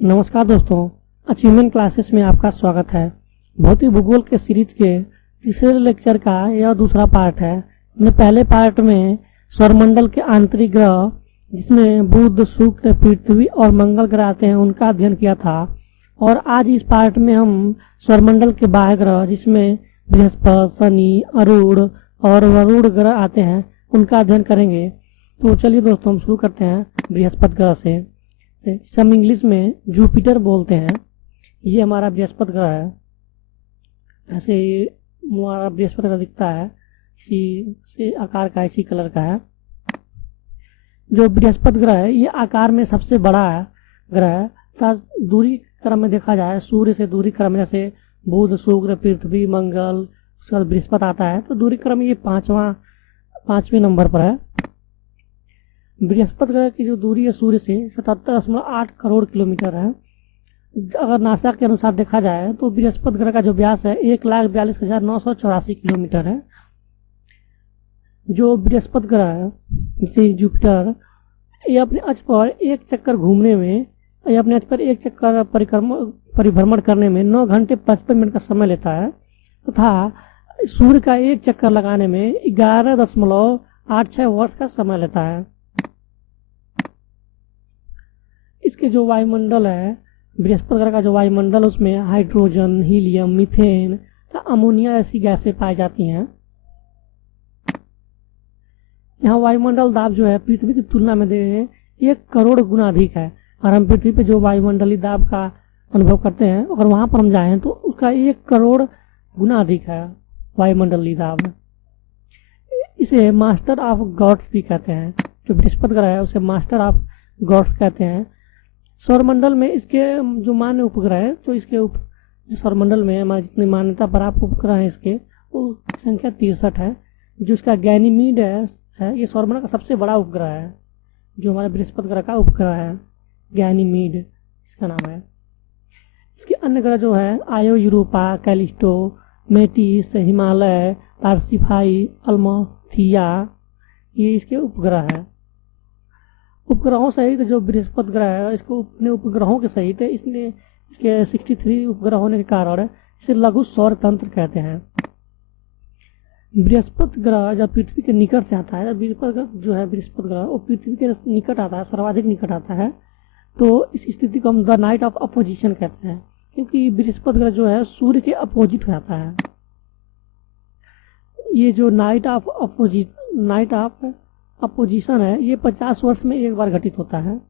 नमस्कार दोस्तों, achievement classes में आपका स्वागत है। भौतिक भूगोल के सीरीज के तीसरे लेक्चर का यह दूसरा पार्ट है। हमने पहले पार्ट में सौरमंडल के आंतरिक ग्रह जिसमें बुध, शुक्र, पृथ्वी और मंगल ग्रह आते हैं उनका अध्ययन किया था, और आज इस पार्ट में हम सौरमंडल के बाह्य ग्रह जिसमें बृहस्पति, शनि, अरुण और वरुण ग्रह आते हैं उनका अध्ययन करेंगे। तो चलिए दोस्तों, हम शुरू करते हैं बृहस्पति ग्रह से हम इंग्लिश में जुपिटर बोलते हैं। ये हमारा बृहस्पति ग्रह है। ऐसे ये हमारा बृहस्पति ग्रह दिखता है, इसी से आकार का, इसी कलर का है। जो बृहस्पति ग्रह है ये आकार में सबसे बड़ा है ग्रह है। दूरी क्रम में देखा जाए, सूर्य से दूरी क्रम में जैसे बुध, शुक्र, पृथ्वी, मंगल, उसके बाद बृहस्पति आता है, तो दूरी क्रम ये पांचवें नंबर पर है। बृहस्पति ग्रह की जो दूरी है सूर्य से 77.8 करोड़ किलोमीटर है। अगर नासा के अनुसार देखा जाए तो बृहस्पति ग्रह का जो व्यास है 1,42,984 किलोमीटर है। जो बृहस्पति ग्रह है जैसे जुपिटर, ये अपने अक्ष पर एक चक्कर घूमने में, ये अपने अक्ष पर एक चक्कर परिभ्रमण करने में 9 घंटे 55 मिनट का समय लेता है, तथा सूर्य का एक चक्कर लगाने में 11.86 वर्ष का समय लेता है। इसके जो वायुमंडल है, बृहस्पति ग्रह का जो वायुमंडल, उसमें हाइड्रोजन, हीलियम, मीथेन तथा अमोनिया ऐसी गैसें पाई जाती हैं। यहाँ वायुमंडल दाब जो है पृथ्वी की तुलना में 1 करोड़ गुना अधिक है। और हम पृथ्वी पे जो वायुमंडलीय दाब का अनुभव करते हैं, अगर वहां पर हम जाएं तो उसका 1 करोड़ गुना अधिक है वायुमंडलीय दाब। इसे मास्टर ऑफ गॉड्स भी कहते हैं। जो बृहस्पति ग्रह है उसे मास्टर ऑफ गॉड्स कहते हैं। सौरमंडल में इसके जो मान्य उपग्रह है, तो इसके जो सौरमंडल में हमारे जितनी मान्यता प्राप्त उपग्रह है इसके, वो संख्या 63 है। जो इसका गैनीमीड है, ये सौरमंडल का सबसे बड़ा उपग्रह है। जो हमारे बृहस्पति ग्रह का उपग्रह है, गैनीमीड इसका नाम है। इसके अन्य ग्रह जो है आयो, यूरोपा, कैलिस्टो, मेटिस, हिमालय, पार्सिफाई, अल्मोथिया, ये इसके उपग्रह है। उपग्रहों सहित जो बृहस्पति ग्रह है, इसको अपने उपग्रहों के सहित इसने इसके 63 उपग्रह होने के कारण इसे लघु सौर तंत्र कहते हैं। बृहस्पति ग्रह जब पृथ्वी के निकट से आता है, बृहस्पति ग्रह वो पृथ्वी के निकट आता है, सर्वाधिक निकट आता है, तो इस स्थिति को हम द नाइट ऑफ अपोजिशन कहते हैं, क्योंकि बृहस्पति ग्रह जो है सूर्य के अपोजिट हो जाता है। ये जो नाइट ऑफ अपोजिशन है, ये 50 वर्ष में एक बार घटित होता है।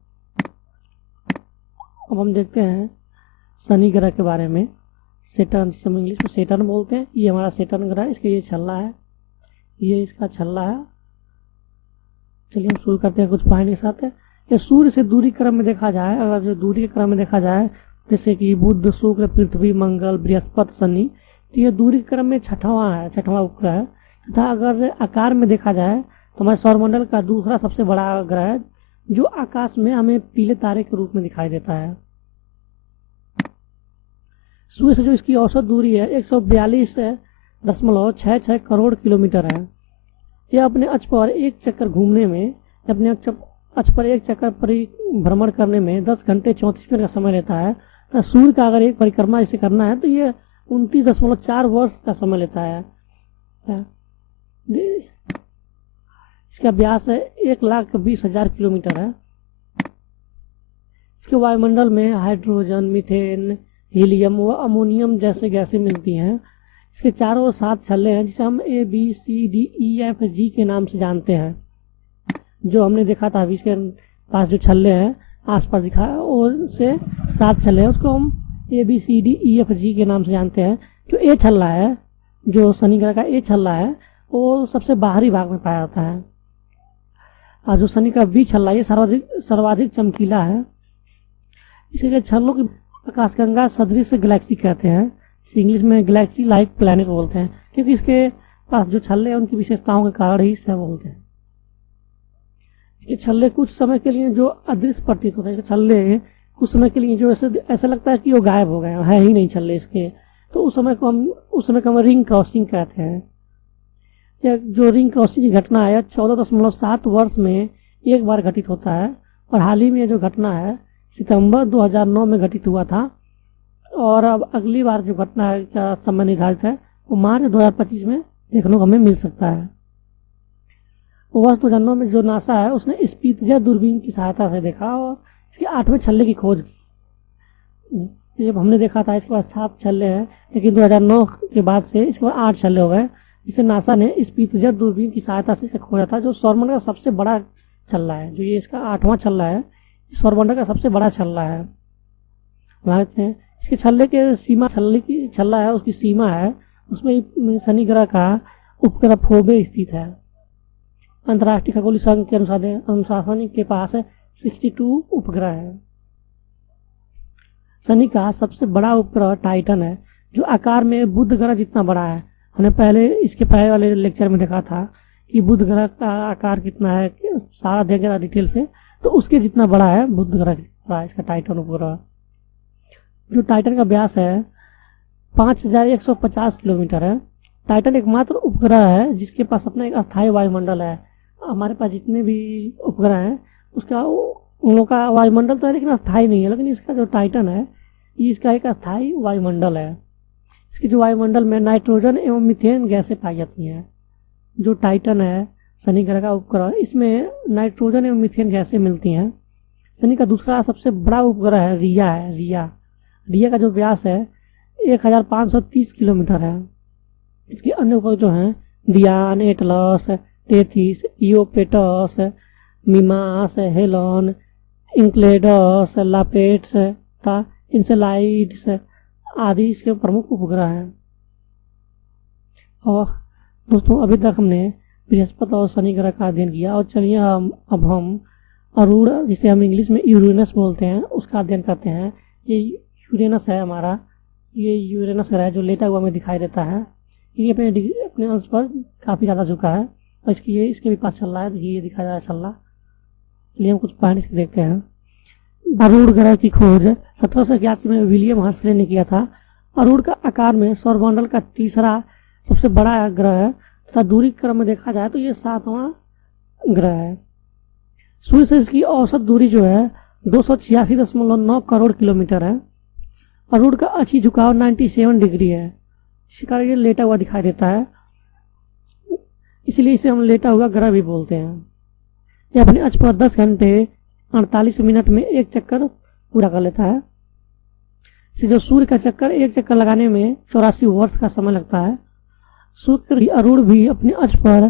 अब हम देखते हैं शनि ग्रह के बारे में। सेटर्न, जिसे हम इंग्लिश में सेटर्न बोलते हैं, ये हमारा सेटर्न ग्रह है। इसका ये छल्ला है, ये इसका छल्ला है। चलिए हम शुरू करते हैं कुछ पॉइंट के साथ। ये सूर्य से दूरी क्रम में देखा जाए, अगर जो दूरी के क्रम में देखा जाए, जैसे कि बुध, शुक्र, पृथ्वी, मंगल, बृहस्पति, शनि, तो ये दूरी क्रम में छठवां उपग्रह है। तथा अगर आकार में देखा जाए तो हमारे सौरमंडल का दूसरा सबसे बड़ा ग्रह है, जो आकाश में हमें पीले तारे के रूप में दिखाई देता है। सूर्य से जो इसकी औसत दूरी है 142.66 करोड़ किलोमीटर है। यह अपने अक्ष पर एक चक्कर घूमने में, अपने अक्ष पर एक चक्कर परिभ्रमण करने में 10 घंटे 34 मिनट का समय लेता है। तो सूर्य का अगर एक परिक्रमा इसे करना है तो ये 29.4 वर्ष का समय लेता है। इसका व्यास है 1,20,000 किलोमीटर है। इसके वायुमंडल में हाइड्रोजन, मीथेन, हीलियम व अमोनियम जैसे गैसें मिलती हैं। इसके चारों ओर 7 छल्ले हैं, जिसे हम ABCDEFG के नाम से जानते हैं। जो हमने देखा था अभी, इसके पास जो छल्ले हैं आसपास दिखा, और से 7 छल्ले हैं, उसको हम ABCDEFG के नाम से जानते हैं। जो ए छल्ला है, जो शनि ग्रह का ए छल्ला है, वो सबसे बाहरी भाग में पाया जाता है। और जो शनि का बी छल्ला, ये सर्वाधिक चमकीला है। इसके छल्लों की आकाशगंगा सदृश गैलेक्सी कहते हैं। इंग्लिश में गैलेक्सी लाइक प्लैनेट बोलते हैं, क्योंकि इसके पास जो छल्ले हैं उनकी विशेषताओं के कारण ही इसे बोलते हैं। ये छल्ले कुछ समय के लिए जो अदृश्य प्रतीत होते हैं, छल्ले कुछ समय के लिए जो ऐसा लगता है कि वो गायब हो गए हैं, है ही नहीं छल्ले इसके, तो उस समय को हम रिंग क्रॉसिंग कहते हैं। यह जो रिंग क्रॉसिंग की घटना है 14.7 वर्ष में एक बार घटित होता है। और हाल ही में जो घटना है सितंबर 2009 में घटित हुआ था और अब अगली बार जो घटना का समय निर्धारित है वो मार्च 2025 में देखने को हमें मिल सकता है। वर्ष 2009 में जो नासा है उसने स्पित्ज़र दूरबीन की सहायता से देखा और इसके 8वें छल्ले की खोज की। जब हमने देखा था इसके बाद 7 छल्ले हैं, लेकिन 2009 के बाद से इसके बाद 8 छल्ले हो गए, जिसे नासा ने स्पित्ज़र दूरबीन की सहायता से इसे खोजा था, जो सौरमंडल का सबसे बड़ा छल्ला है। जो ये इसका 8वां छल्ला है, सौरमंडल का सबसे बड़ा छल्ला है। इसके छल्ले के सीमा छल्ला है उसकी सीमा है, उसमें शनि ग्रह का उपग्रह फोबे स्थित है। अंतर्राष्ट्रीय खगोलीय संघ के अनुशासन के पास 62 उपग्रह है। शनि का सबसे बड़ा उपग्रह टाइटन है, जो आकार में बुध ग्रह जितना बड़ा है। हमने इसके पहले वाले लेक्चर में देखा था कि बुध ग्रह का आकार कितना है, सारा देखा डिटेल से, तो उसके जितना बड़ा है बुध ग्रह का इसका टाइटन उपग्रह। जो टाइटन का व्यास है 5150 किलोमीटर है। टाइटन एकमात्र उपग्रह है जिसके पास अपना एक अस्थायी वायुमंडल है। हमारे पास जितने भी उपग्रह हैं उसका उन लोगों का वायुमंडल तो है लेकिन अस्थायी नहीं है, लेकिन इसका जो टाइटन है ये इसका एक अस्थायी वायुमंडल है। इसके जो वायुमंडल में नाइट्रोजन एवं मीथेन गैसें पाई जाती हैं। जो टाइटन है शनि ग्रह का उपग्रह, इसमें नाइट्रोजन एवं मीथेन गैसें मिलती हैं। शनि का दूसरा सबसे बड़ा उपग्रह है रिया का जो व्यास है 1530 किलोमीटर है। इसके अन्य उपग्रह जो हैं दियान, एटलस, टेथिस, इओपेटस, मिमास, हेलन, इंक्लेडस, लापेट्स तथा इंसेलाइड्स आदि इसके प्रमुख उपग्रह हैं। और दोस्तों अभी तक हमने बृहस्पति और शनि ग्रह का अध्ययन किया, और चलिए अब हम अरूण, जिसे हम इंग्लिश में यूरेनस बोलते हैं, उसका अध्ययन करते हैं। ये यूरेनस है हमारा, ये यूरेनस ग्रह जो लेटा हुआ में दिखाई देता है। ये अपने अंश पर काफ़ी ज़्यादा झुका है और इसके भी पास चल रहा है। देखिए ये दिखाई जा रहा है चल रहा। चलिए हम कुछ पॉइंट इसके देखते हैं। अरूण ग्रह की खोज 1781 में विलियम हर्शले ने किया था। अरूण का आकार में सौरमंडल का तीसरा सबसे बड़ा ग्रह है तथा दूरी क्रम में देखा जाए तो ये 7वां ग्रह है। सूर्य से इसकी औसत दूरी जो है 286.9 करोड़ किलोमीटर है। अरूण का अक्षीय झुकाव 97 डिग्री है। इसी कारण ये लेटा हुआ दिखाई देता है, इसलिए इसे हम लेटा हुआ ग्रह भी बोलते हैं। यह अपने अक्ष पर 10 घंटे 48 मिनट में एक चक्कर पूरा कर लेता है। इसे जो सूर्य का चक्कर एक चक्कर लगाने में 84 वर्ष का समय लगता है। शुक्र अरूण भी अपने अक्ष पर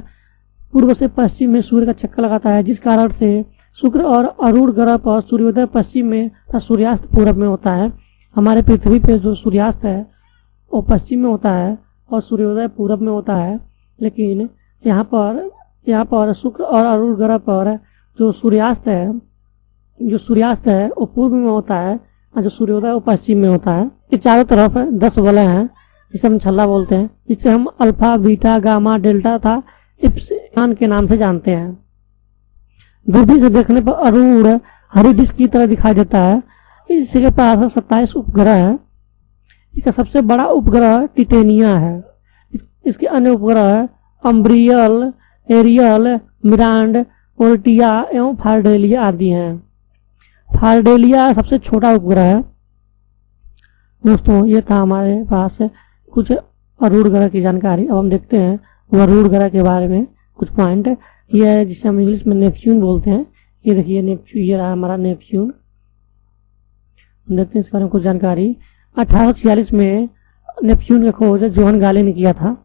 पूर्व से पश्चिम में सूर्य का चक्कर लगाता है, जिस कारण से शुक्र और अरूण ग्रह पर सूर्योदय पश्चिम में तथा सूर्यास्त पूर्व में होता है। हमारे पृथ्वी पे जो सूर्यास्त है वो पश्चिम में होता है और सूर्योदय पूर्व में होता है, लेकिन यहाँ पर शुक्र और अरूण ग्रह पर जो सूर्यास्त है वो पूर्व में होता है और जो सूर्योदय वो पश्चिम में होता है। ये चारों तरफ 10 वलय हैं जिसे हम छल्ला बोलते हैं, जिसे हम अल्फा, बीटा, गामा, डेल्टा तथा इप्सिलॉन के नाम से जानते हैं। दूरबीन से देखने पर अरूण हरी डिस्क की तरह दिखाई देता है। इसके पास 27 उपग्रह है। इसका सबसे बड़ा उपग्रह टिटेनिया है। इसके अन्य उपग्रह अम्ब्रियल, एरियल, मिरांड, ओल्टिया एवं फार्डेलिया आदि हैं। फार्डेलिया सबसे छोटा उपग्रह है। दोस्तों ये था हमारे पास कुछ अरूण ग्रह की जानकारी। अब हम देखते हैं अरूण ग्रह के बारे में कुछ पॉइंट। ये है जिसे हम इंग्लिश में नेपच्यून बोलते हैं। ये देखिए नेपच्यून, ये रहा हमारा नेपच्यून। हम देखते हैं इसके बारे में कुछ जानकारी। 1846 में नेपच्यून का खोज जोहन गाले ने किया था।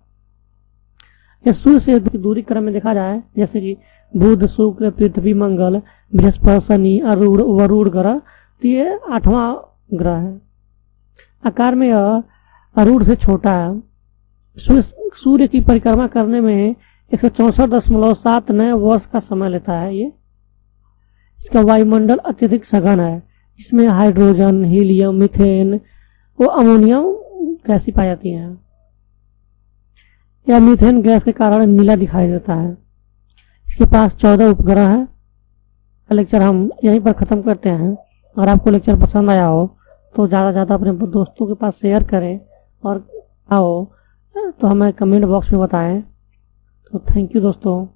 यह सूर्य से दूरी क्रम में देखा जाए जैसे कि बुध, शुक्र, पृथ्वी, मंगल, बृहस्पति, शनि, अरूण, वरुण ग्रह, तो ये 8वां ग्रह है। आकार में यह अरूण से छोटा है। सूर्य की परिक्रमा करने में 164.7 वर्ष का समय लेता है। ये इसका वायुमंडल अत्यधिक सघन है, इसमें हाइड्रोजन, हीलियम, मीथेन वो अमोनियम गैसें पाई जाती हैं। यह मीथेन गैस के कारण नीला दिखाई देता है। इसके पास 14 उपग्रह हैं। लेक्चर हम यहीं पर ख़त्म करते हैं। अगर आपको लेक्चर पसंद आया हो तो ज़्यादा से ज़्यादा अपने दोस्तों के पास शेयर करें और आओ तो हमें कमेंट बॉक्स में बताएं। तो थैंक यू दोस्तों।